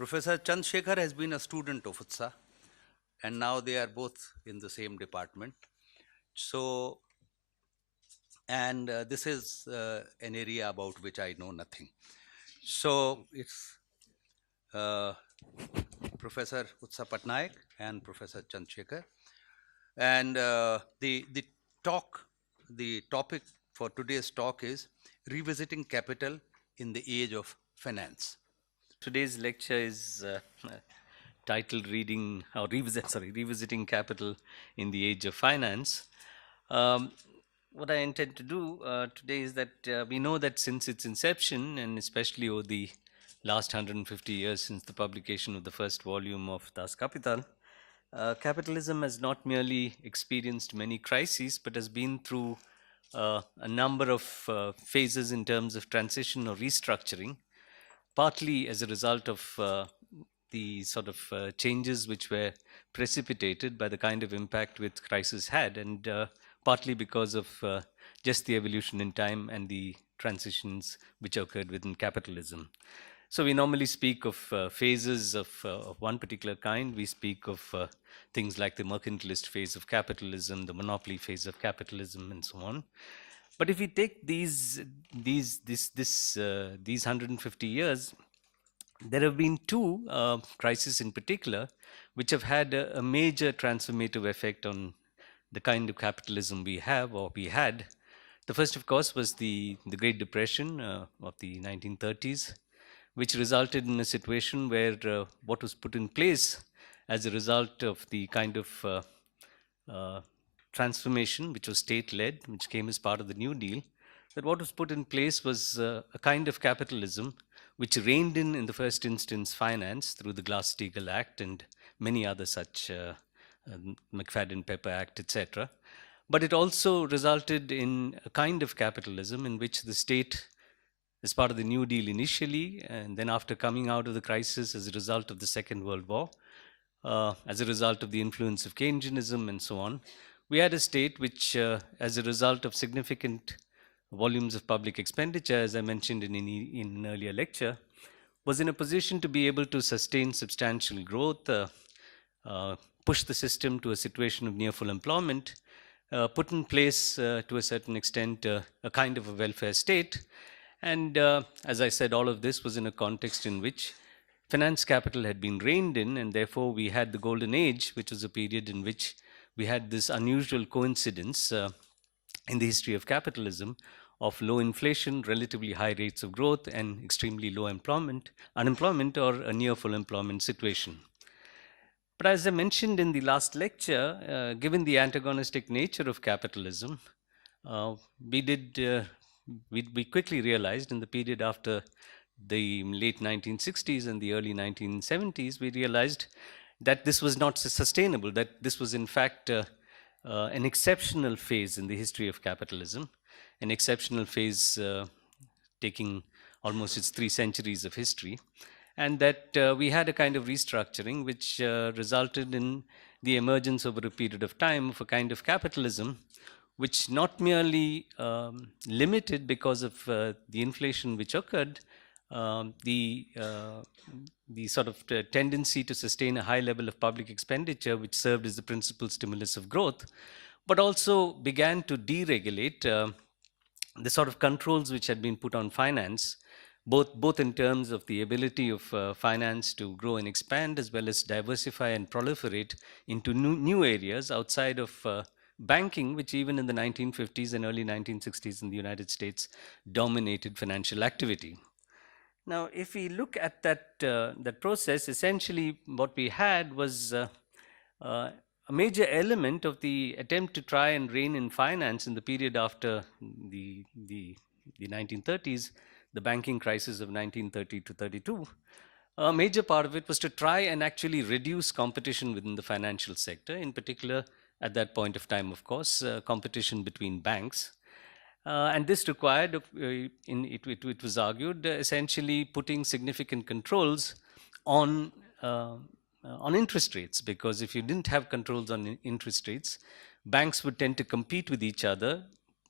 Professor Chandrasekhar has been a student of UTSA, and now they are both in the same department. So, and this is an area about which I know nothing. So, it's uh, Professor Utsa Patnaik and Professor Chandrasekhar. And talk, the topic for today's talk is revisiting capital in the age of finance. Today's lecture is titled Revisiting Capital in the Age of Finance. What I intend to do today is that we know that since its inception, and especially over the last 150 years since the publication of the first volume of Das Kapital, capitalism has not merely experienced many crises, but has been through a number of phases in terms of transition or restructuring, partly as a result of the sort of changes which were precipitated by the kind of impact which crisis had, and partly because of just the evolution in time and the transitions which occurred within capitalism. So we normally speak of phases of one particular kind. We speak of things like the mercantilist phase of capitalism, the monopoly phase of capitalism, and so on. But if we take these 150 years, there have been two crises in particular which have had a major transformative effect on the kind of capitalism we have or we had. The first, of course, was the Great Depression of the 1930s, which resulted in a situation where what was put in place as a result of the kind of transformation which was state-led, which came as part of the New Deal, that what was put in place was a kind of capitalism which reined in the first instance, finance through the Glass-Steagall Act and many other such McFadden-Pepper Act, etc. But it also resulted in a kind of capitalism in which the state, as part of the New Deal initially, and then after coming out of the crisis as a result of the Second World War, as a result of the influence of Keynesianism and so on, we had a state which, as a result of significant volumes of public expenditure, as I mentioned in an earlier lecture, was in a position to be able to sustain substantial growth, push the system to a situation of near full employment, put in place to a certain extent a kind of a welfare state. And as I said, all of this was in a context in which finance capital had been reined in, and therefore we had the golden age, which was a period in which we had this unusual coincidence in the history of capitalism of low inflation, relatively high rates of growth, and extremely low unemployment or a near full employment situation. But as I mentioned in the last lecture, given the antagonistic nature of capitalism, we quickly realized in the period after the late 1960s and the early 1970s, we realized that this was not sustainable, that this was in fact an exceptional phase in the history of capitalism, an exceptional phase taking almost its 3 centuries of history, and that we had a kind of restructuring which resulted in the emergence over a period of time of a kind of capitalism which not merely limited, because of the inflation which occurred, the sort of tendency to sustain a high level of public expenditure, which served as the principal stimulus of growth, but also began to deregulate the sort of controls which had been put on finance, both in terms of the ability of finance to grow and expand, as well as diversify and proliferate into new areas outside of banking, which even in the 1950s and early 1960s in the United States dominated financial activity. Now, if we look at that process, essentially what we had was a major element of the attempt to try and rein in finance in the period after the 1930s, the banking crisis of 1930 to 32. A major part of it was to try and actually reduce competition within the financial sector, in particular, at that point of time, of course, competition between banks. And this required, it was argued, essentially putting significant controls on interest rates, because if you didn't have controls on interest rates, banks would tend to compete with each other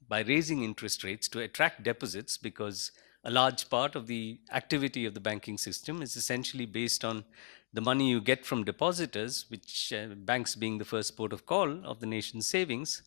by raising interest rates to attract deposits, because a large part of the activity of the banking system is essentially based on the money you get from depositors, which banks being the first port of call of the nation's savings.